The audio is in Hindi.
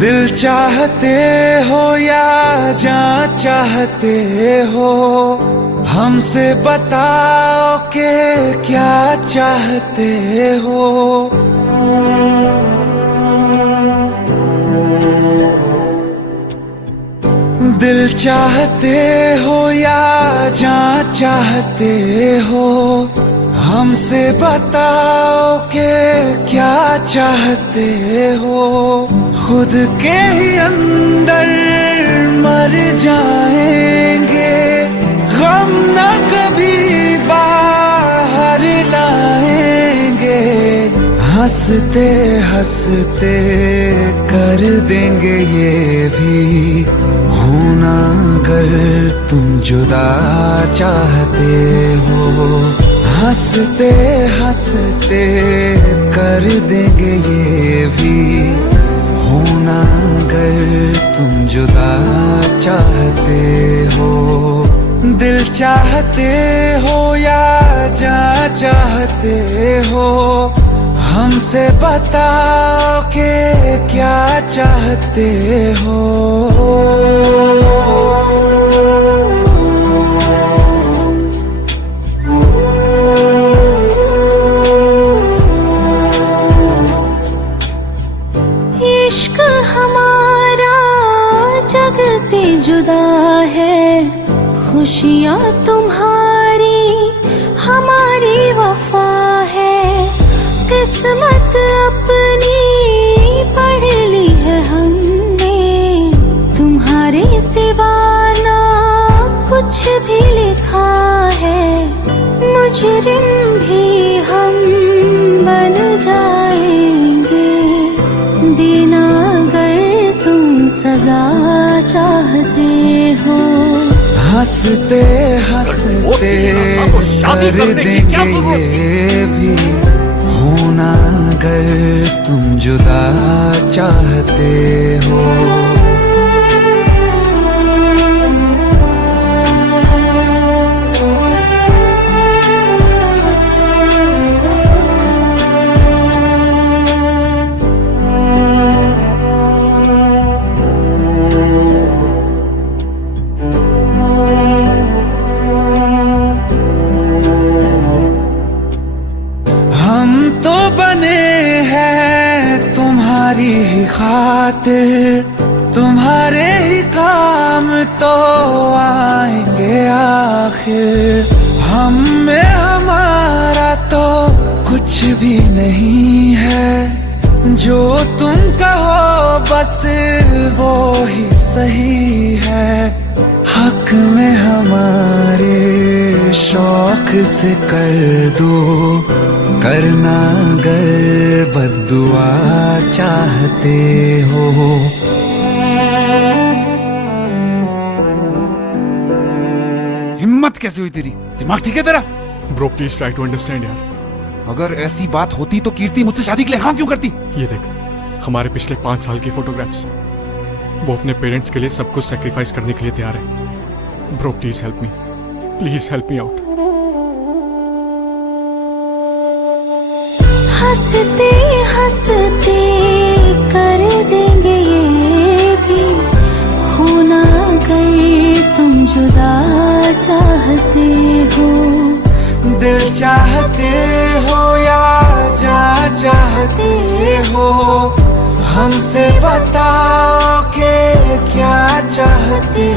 दिल चाहते हो या जान चाहते हो, हमसे बताओ कि क्या चाहते हो। दिल चाहते हो या जान चाहते हो, हमसे बताओ कि क्या चाहते हो। खुद के ही अंदर मर जाएंगे, गम न कभी बाहर लाएंगे। हंसते हंसते कर देंगे ये भी होना, अगर तुम जुदा चाहते हो। हंसते हंसते कर देंगे ये भी होना, अगर तुम जुदा चाहते हो। दिल चाहते हो या जान चाहते हो, हमसे बताओ कि क्या चाहते हो। इश्क हमारा जग से जुदा है, खुशियाँ तुम्हारी हमारी वफा है। किस्मत अपनी पढ़ ली है हमने, तुम्हारे सिवा ना कुछ भी लिखा है। मुजरिम भी हम बन जाएंगे, देना अगर तुम सजा चाहते हो। हंसते हंसते कर देंगे ये भी होना, अगर तुम जुदा चाहते हो। हम तो बने हैं तुम्हारी ही खातिर, तुम्हारे ही काम तो आएंगे आखिर। हम में हमारा तो कुछ भी नहीं है, जो तुम कहो बस वो ही सही है। हक में हमारे शौक से कर दो, करना अगर बद्दुआ चाहते हो। हिम्मत कैसे हुई तेरी? दिमाग ठीक है तेरा? Bro please try to understand यार। अगर ऐसी बात होती तो कीर्ति मुझसे शादी के लिए हाँ क्यों करती? ये देख, हमारे पिछले 5 साल की फोटोग्राफ्स, वो अपने पेरेंट्स के लिए सब कुछ सेक्रीफाइस करने के लिए तैयार है। Bro please help me, please help me out. हंसते हंसते कर देंगे ये भी होना, अगर तुम जुदा चाहते हो। दिल चाहते हो या जान चाहते हो, हमसे बताओ कि क्या चाहते